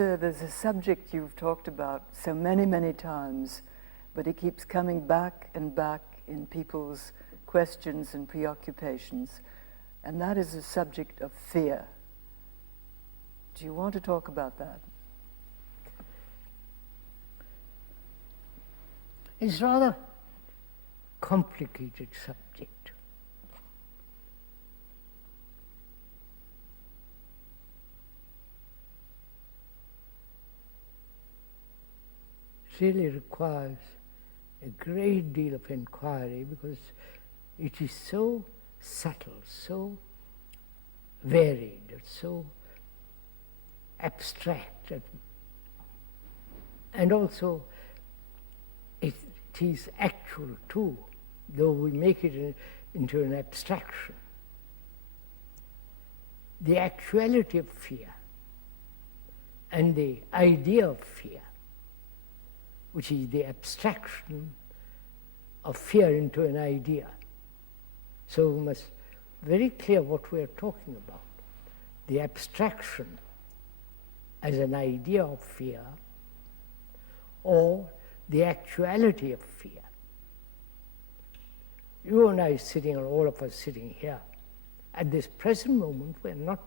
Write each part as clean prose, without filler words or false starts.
there's a subject you've talked about so many, many times, but it keeps coming back and back in people's questions and preoccupations, and that is the subject of fear. Do you want to talk about that? It's rather complicated subject. It really requires a great deal of inquiry because it is so subtle, so varied, so abstract, and also it is actual too, though we make it into an abstraction. The actuality of fear and the idea of fear, which is the abstraction of fear into an idea. So we must be very clear what we are talking about. The abstraction as an idea of fear, or the actuality of fear. You and I sitting, or all of us sitting here, at this present moment we are not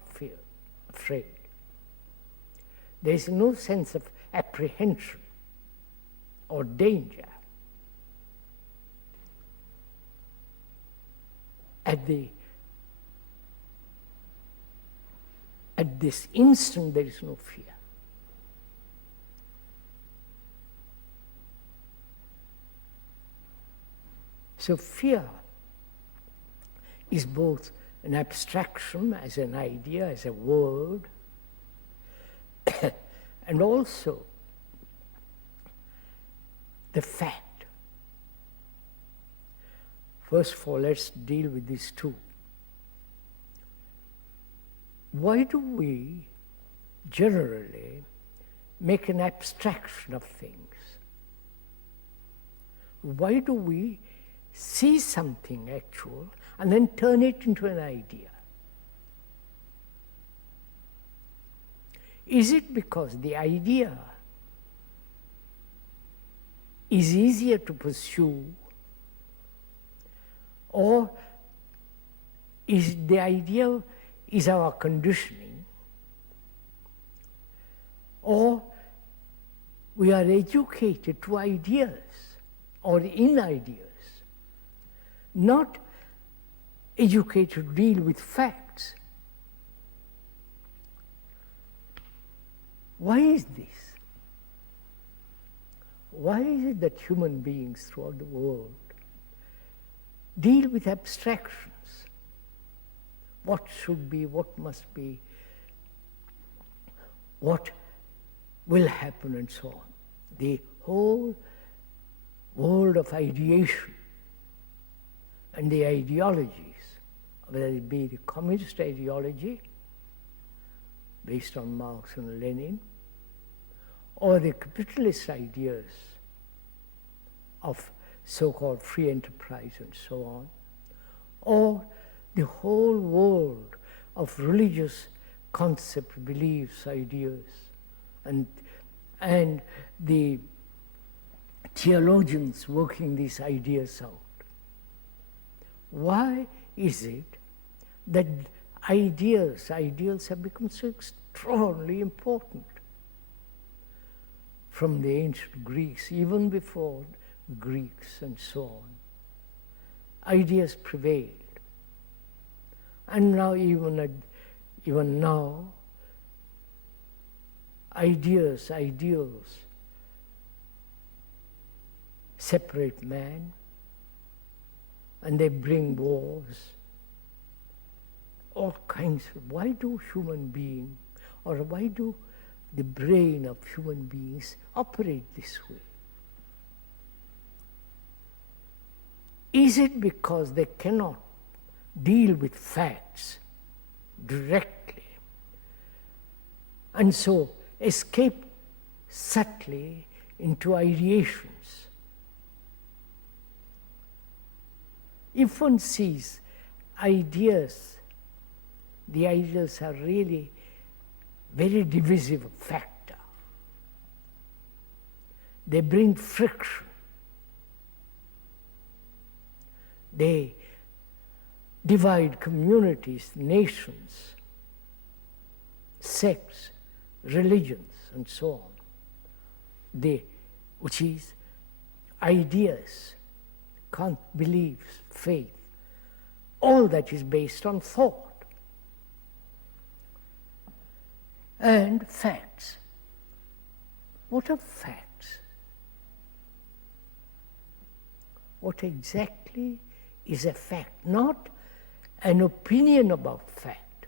afraid. There is no sense of apprehension or danger. At this instant there is no fear. So fear is both an abstraction as an idea, as a word, and also the fact. First of all, let's deal with these two. Why do we generally make an abstraction of things? Why do we see something actual and then turn it into an idea? Is it because the idea is easier to pursue, or is the idea is our conditioning, or we are educated to ideas or in ideas, not educated to deal with facts? Why is this? Why is it that human beings throughout the world deal with abstractions? What should be, what must be, what will happen, and so on. The whole world of ideation and the ideologies, whether it be the communist ideology based on Marx and Lenin, or the capitalist ideas of so-called free enterprise and so on, or the whole world of religious concepts, beliefs, ideas, and the theologians working these ideas out. Why is it that ideals have become so extraordinarily important? From the ancient Greeks, even before Greeks and so on, ideas prevailed. And now, even now, ideals separate man, and they bring wars, all kinds of. Why do human beings, or why do the brain of human beings operate this way? Is it because they cannot deal with facts directly, and so escape subtly into ideations? If one sees ideas, the ideas are really very divisive factor. They bring friction. They divide communities, nations, sects, religions, and so on. Which is ideas, beliefs, faith, all that is based on thought. And facts. What are facts? What exactly is a fact? Not an opinion about fact,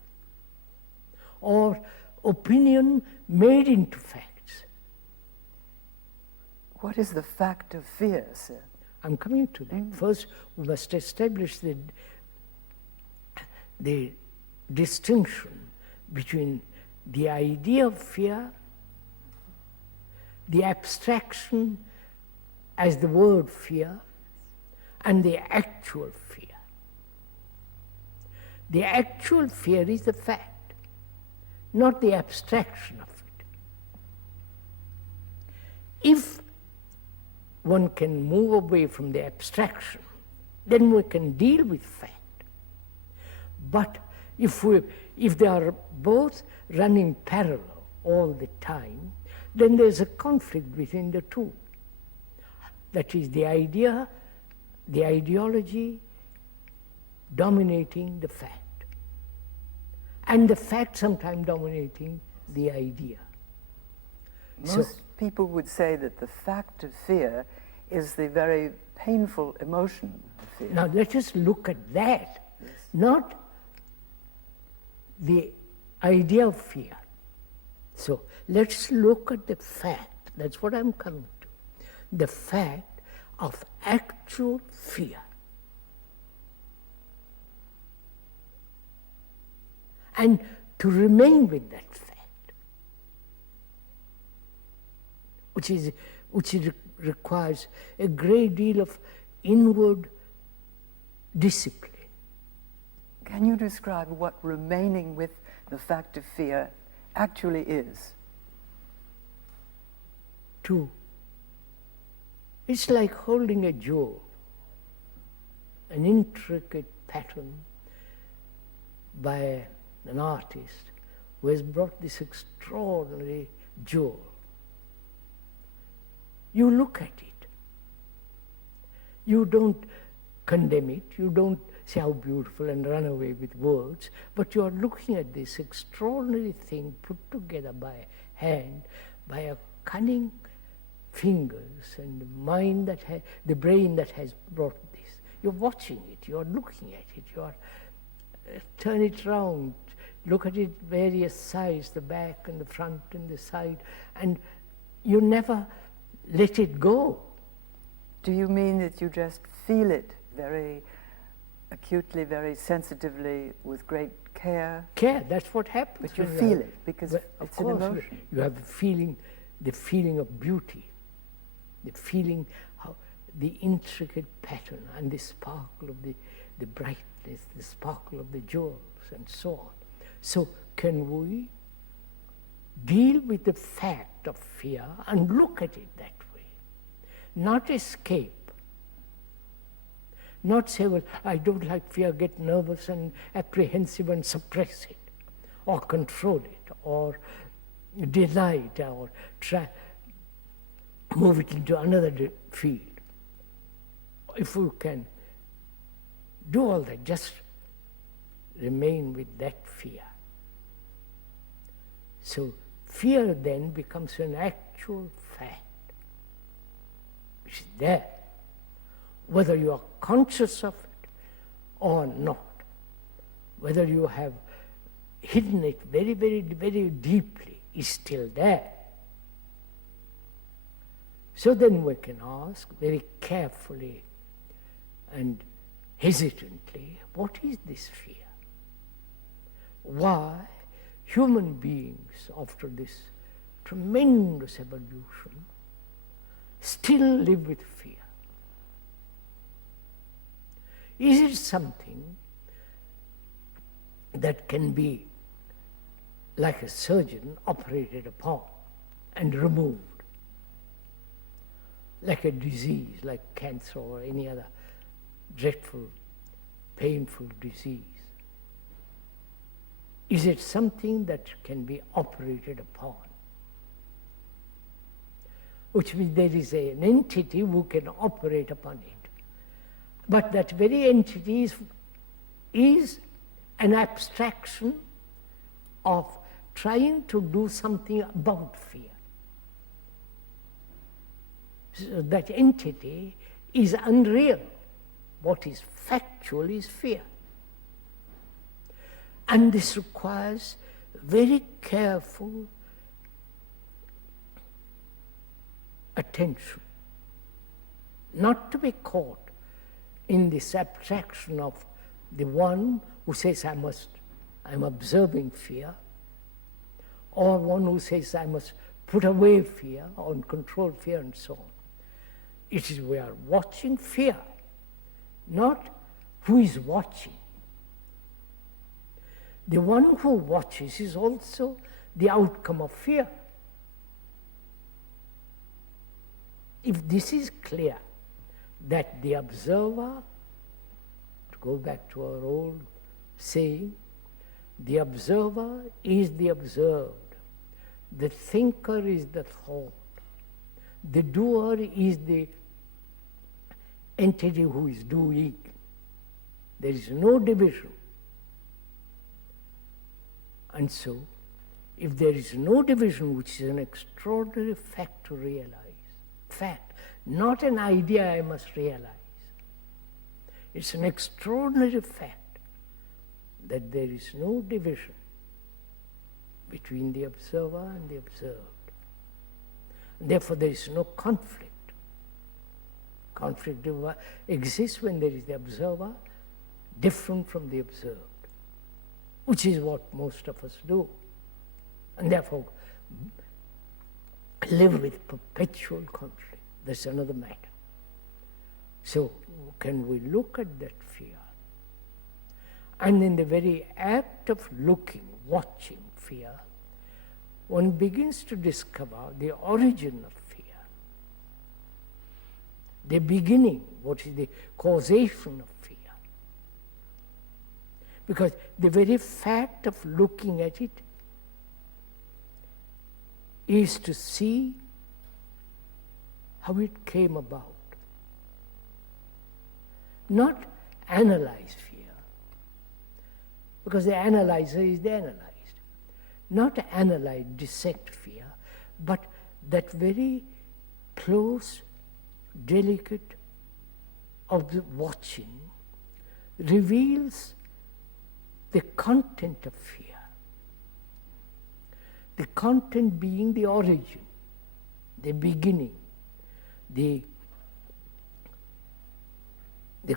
or opinion made into facts. What is the fact of fear, sir? I'm coming to that. First, we must establish the distinction between the idea of fear, the abstraction as the word fear, and the actual fear. The actual fear is the fact, not the abstraction of it. If one can move away from the abstraction, then we can deal with fact. But if they are both running parallel all the time, then there's a conflict between the two. That is the idea, the ideology dominating the fact, and the fact sometimes dominating the idea. Most people would say that the fact of fear is the very painful emotion of fear. Now let us look at that, yes. Not the idea of fear. So let's look at the fact, that's what I'm coming to, the fact of actual fear. And to remain with that fact, which requires a great deal of inward discipline. Can you describe what remaining with the fact of fear actually is? It's like holding a jewel, an intricate pattern by an artist who has brought this extraordinary jewel. You look at it. You don't condemn it. You don't say how beautiful and run away with words, but you are looking at this extraordinary thing put together by hand, by a cunning fingers and the mind that the brain that has brought this. You're watching it, you're looking at it, you're turn it round, look at it various sides, the back and the front and the side, and you never let it go. Do you mean that you just feel it very acutely, very sensitively, with great care? Care, that's what happens. But you feel it, because it's an emotion. You have the feeling of beauty, the feeling of the intricate pattern and the sparkle of the brightness, the sparkle of the jewels and so on. So can we deal with the fact of fear and look at it that way? Not escape. Not say, well, I don't like fear, get nervous and apprehensive and suppress it, or control it, or deny it, or try move it into another field. If we can do all that, just remain with that fear. So fear then becomes an actual fact, which is there, whether you are conscious of it or not, whether you have hidden it very, very, very deeply, is still there. So then we can ask very carefully and hesitantly, what is this fear? Why human beings, after this tremendous evolution, still live with fear? Is it something that can be, like a surgeon, operated upon and removed? like a disease, like cancer or any other dreadful, painful disease? Is it something that can be operated upon? Which means there is an entity who can operate upon it. But that very entity is an abstraction of trying to do something about fear. So that entity is unreal. What is factual is fear. And this requires very careful attention, not to be caught in this abstraction of the one who says, I'm observing fear, or one who says, I must put away fear, or control fear, and so on. It is we are watching fear, not who is watching. The one who watches is also the outcome of fear. If this is clear, that the observer, to go back to our old saying, the observer is the observed, the thinker is the thought, the doer is the entity who is doing. There is no division. And so, if there is no division, which is an extraordinary fact to realize, fact, not an idea I must realize, it's an extraordinary fact that there is no division between the observer and the observed. And therefore, there is no conflict. Conflict exists when there is the observer different from the observed, which is what most of us do, and therefore live with perpetual conflict. That's another matter. So, can we look at that fear? And in the very act of looking, watching fear, one begins to discover the origin of fear, the beginning, what is the causation of fear. Because the very fact of looking at it is to see how it came about. Not analyze fear, because the analyzer is the analyzed. Not analyze, dissect fear, but that very close, delicate watching reveals the content of fear. The content being the origin, the beginning, the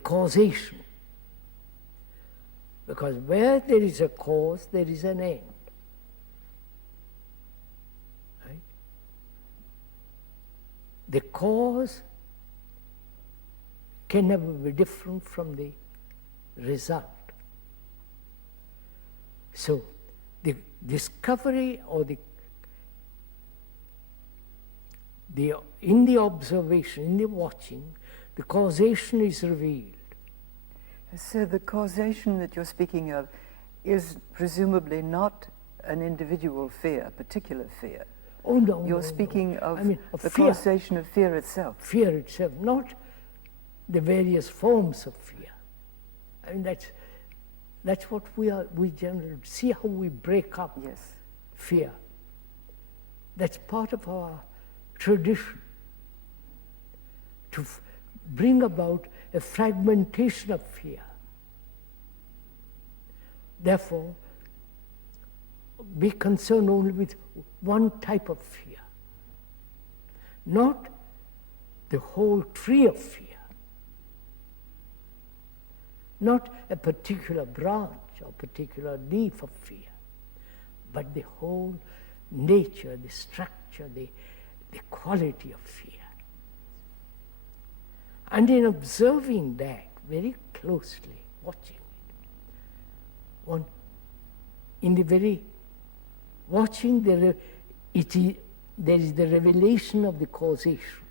causation. Because where there is a cause, there is an end. Right? The cause can never be different from the result. So, the discovery or in the observation, in the watching, the causation is revealed. So the causation that you're speaking of is presumably not an individual fear, particular fear. Oh no, You're no, speaking no. of the fear. causation of fear itself. Fear itself, not the various forms of fear. I mean, that's what we generally see how we break up fear. That's part of our tradition, to bring about a fragmentation of fear. Therefore, be concerned only with one type of fear, not the whole tree of fear, not a particular branch or particular leaf of fear, but the whole nature, the structure, the quality of fear. And in observing that very closely, watching it, in the very watching, there is the revelation of the causation.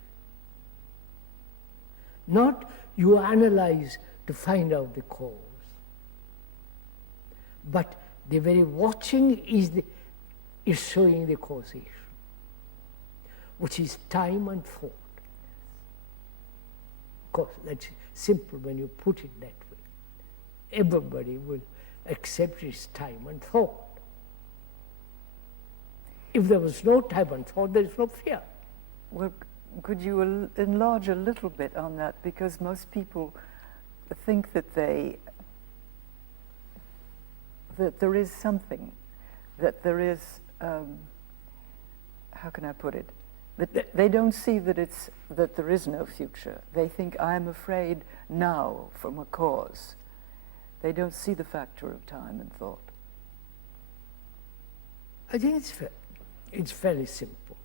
Not you analyze to find out the cause. But the very watching is showing the causation, which is time and thought. Of course, that's simple when you put it that way. Everybody will accept it's time and thought. If there was no time and thought, there is no fear. Well, could you enlarge a little bit on that? Because most people think that that there is something, that there is, how can I put it? That they don't see that there is no future. They think, I'm afraid now from a cause. They don't see the factor of time and thought. I think it's fairly simple.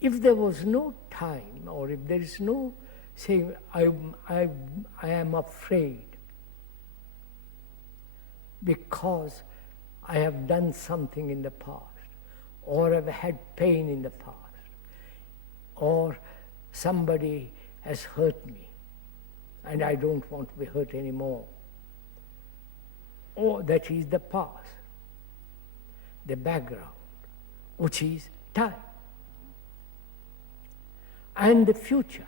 If there was no time, or if there is no saying, I am afraid because I have done something in the past, or I've had pain in the past, or somebody has hurt me and I don't want to be hurt anymore. Or that is the past, the background, which is time. And the future,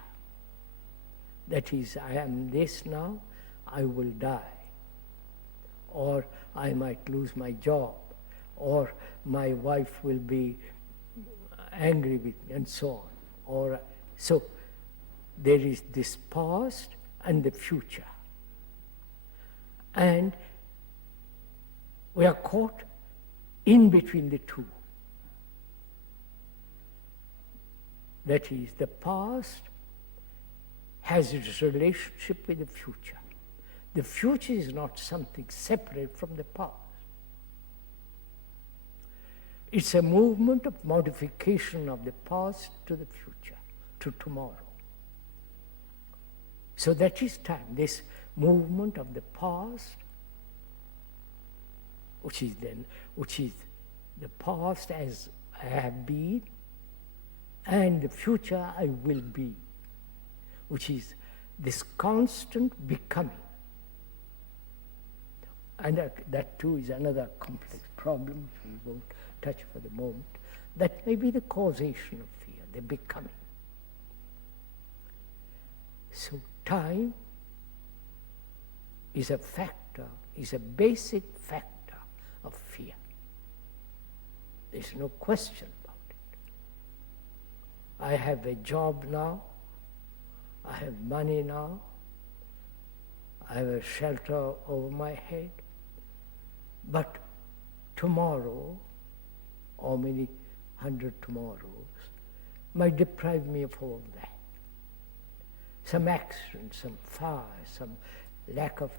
that is, I am this now, I will die. Or I might lose my job, or my wife will be angry with me, and so on. Or so there is this past and the future. And we are caught in between the two. That is, the past has its relationship with the future. The future is not something separate from the past. It's a movement of modification of the past to the future, to tomorrow. So that is time, this movement of the past, which is the past as I have been, and the future I will be, which is this constant becoming. And that too is another complex problem, which we won't touch for the moment. That may be the causation of fear, the becoming. So time is a factor, is a basic factor of fear. There's no question about it. I have a job now, I have money now, I have a shelter over my head, but tomorrow, or many hundred tomorrows, might deprive me of all that. Some accident, some fire, some lack of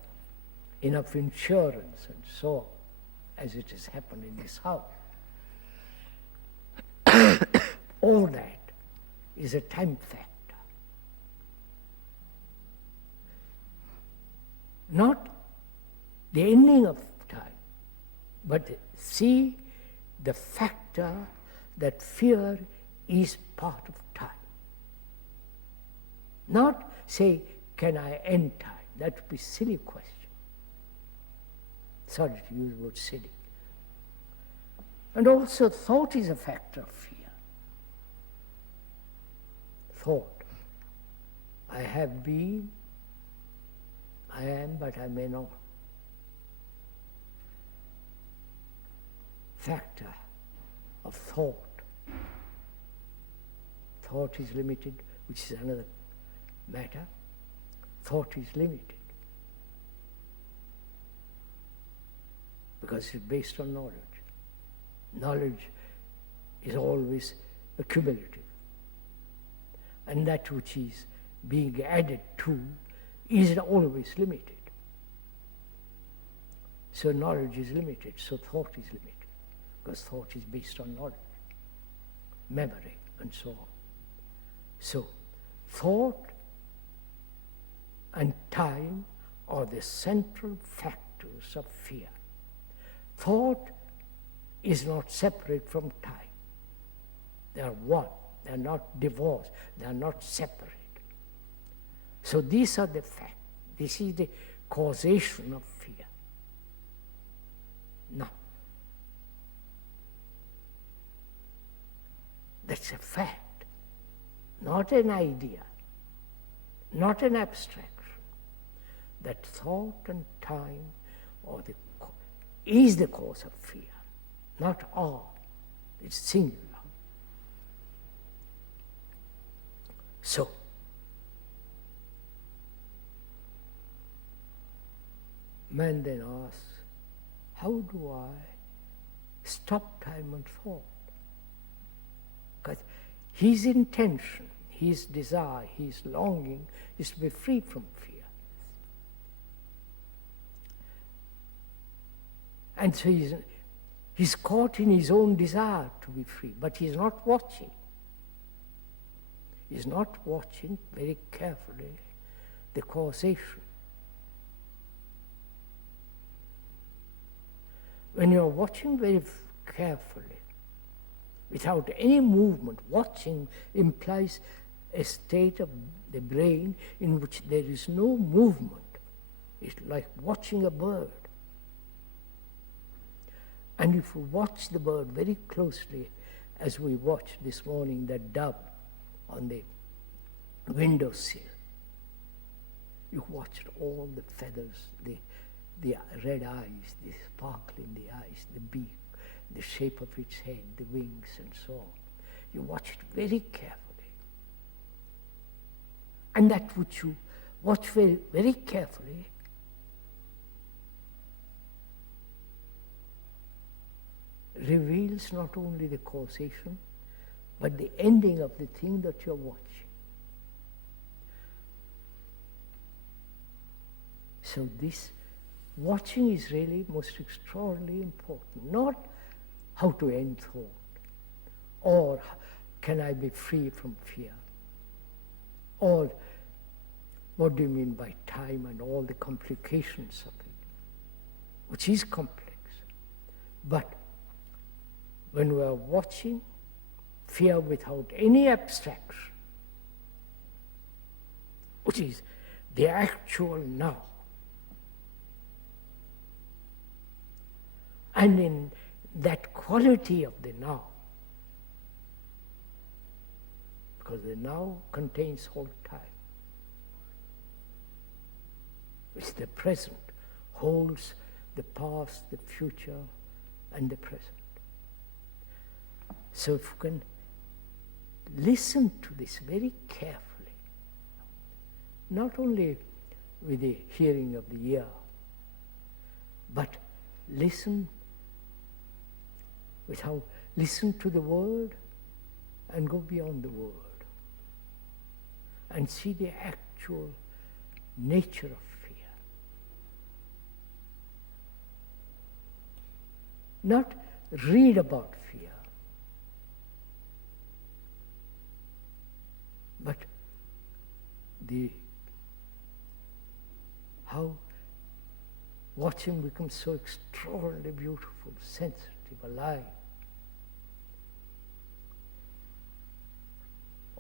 enough insurance, and so on, as it has happened in this house. All that is a time factor. Not the ending of time, but see the factor that fear is part of time. Not say, can I end time? That would be a silly question. Sorry to use the word silly. And also thought is a factor of fear. Thought. I have been, I am, but I may not. Factor of thought. Thought is limited, which is another matter. Thought is limited because it's based on knowledge. Knowledge is always accumulative, and that which is being added to is always limited. So knowledge is limited, so thought is limited, because thought is based on knowledge, memory, and so on. So thought and time are the central factors of fear. Thought is not separate from time. They are one. They are not divorced. They are not separate. So these are the facts. This is the causation of fear. Now, that's a fact, not an idea, not an abstraction. That thought and time is the cause of fear, not all. It's singular. So, man then asks, how do I stop time and thought? Because his intention, his desire, his longing is to be free from fear. And so he's caught in his own desire to be free, but he's not watching. He's not watching very carefully the causation. When you're watching very carefully, without any movement, watching implies a state of the brain in which there is no movement. It's like watching a bird. And if you watch the bird very closely, as we watched this morning, that dove on the windowsill, you watched all the feathers, the red eyes, the sparkle in the eyes, the beak, the shape of its head, the wings, and so on. You watch it very carefully. And that which you watch very, very carefully reveals not only the causation, but the ending of the thing that you're watching. So this watching is really most extraordinarily important. Not how to end thought, or can I be free from fear, or what do you mean by time and all the complications of it, which is complex. But when we are watching fear without any abstraction, which is the actual now, and in that quality of the now, because the now contains whole time, which the present holds the past, the future, and the present. So if you can listen to this very carefully, not only with the hearing of the ear, but listen to the word and go beyond the word and see the actual nature of fear. Not read about fear, but how watching becomes so extraordinarily beautiful, sensitive, alive.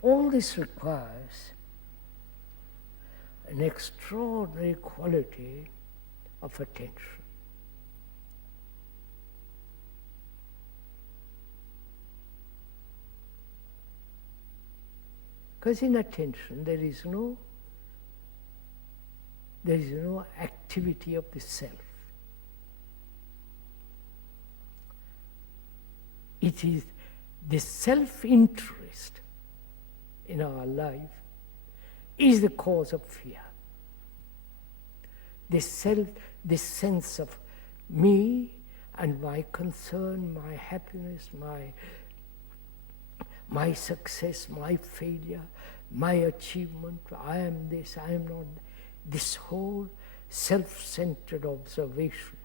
All this requires an extraordinary quality of attention. Because in attention there is no activity of the self. It is the self-interest in our life is the cause of fear. The sense of me and my concern, my happiness, my success, my failure, my achievement, I am this, I am not. This whole self-centered observation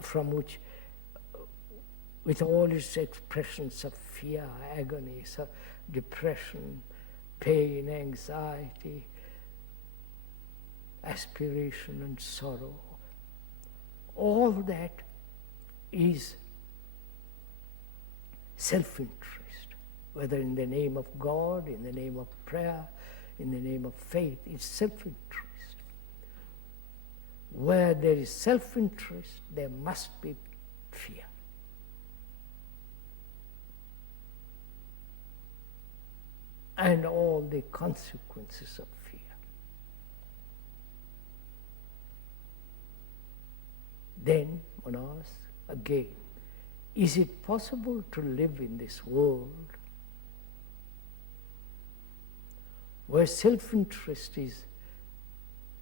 from which, with all its expressions of fear, agony, depression, pain, anxiety, aspiration and sorrow, all that is self-interest. whether in the name of God, in the name of prayer, in the name of faith, is self-interest. Where there is self-interest, there must be fear. And all the consequences of fear. Then one asks again, is it possible to live in this world where self-interest is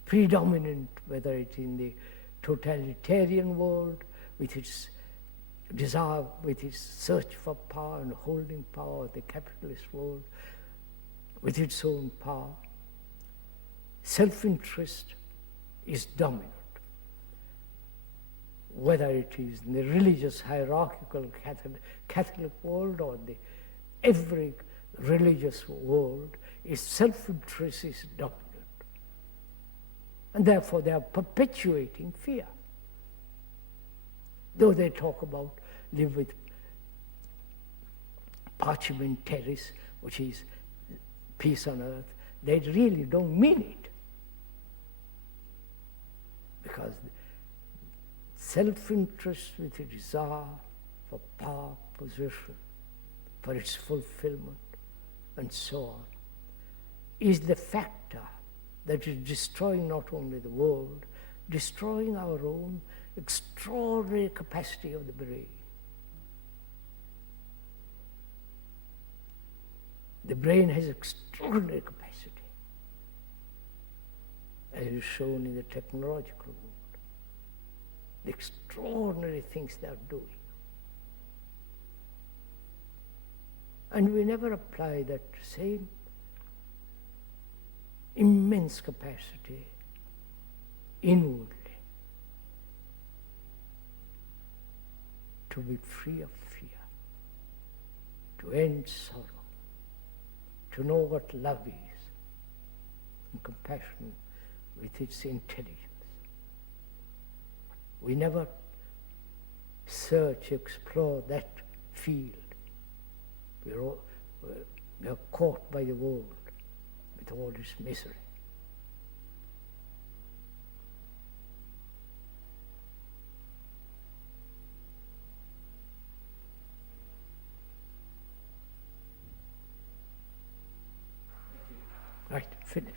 predominant, whether it's in the totalitarian world, with its desire, with its search for power and holding power, the capitalist world, with its own power, self-interest is dominant. Whether it is in the religious hierarchical Catholic world or every religious world, self-interest is dominant. And therefore they are perpetuating fear. Though they talk about live with parchment terrace, which is peace on earth, they really don't mean it. Because self-interest with a desire for power, position, for its fulfillment, and so on, is the factor that is destroying not only the world, destroying our own extraordinary capacity of the brain. The brain has extraordinary capacity, as is shown in the technological world, the extraordinary things they are doing. And we never apply that same immense capacity inwardly to be free of fear, to end sorrow, to know what love is, and compassion with its intelligence. We never search, explore that field. We are caught by the world with all its misery. Right, finished.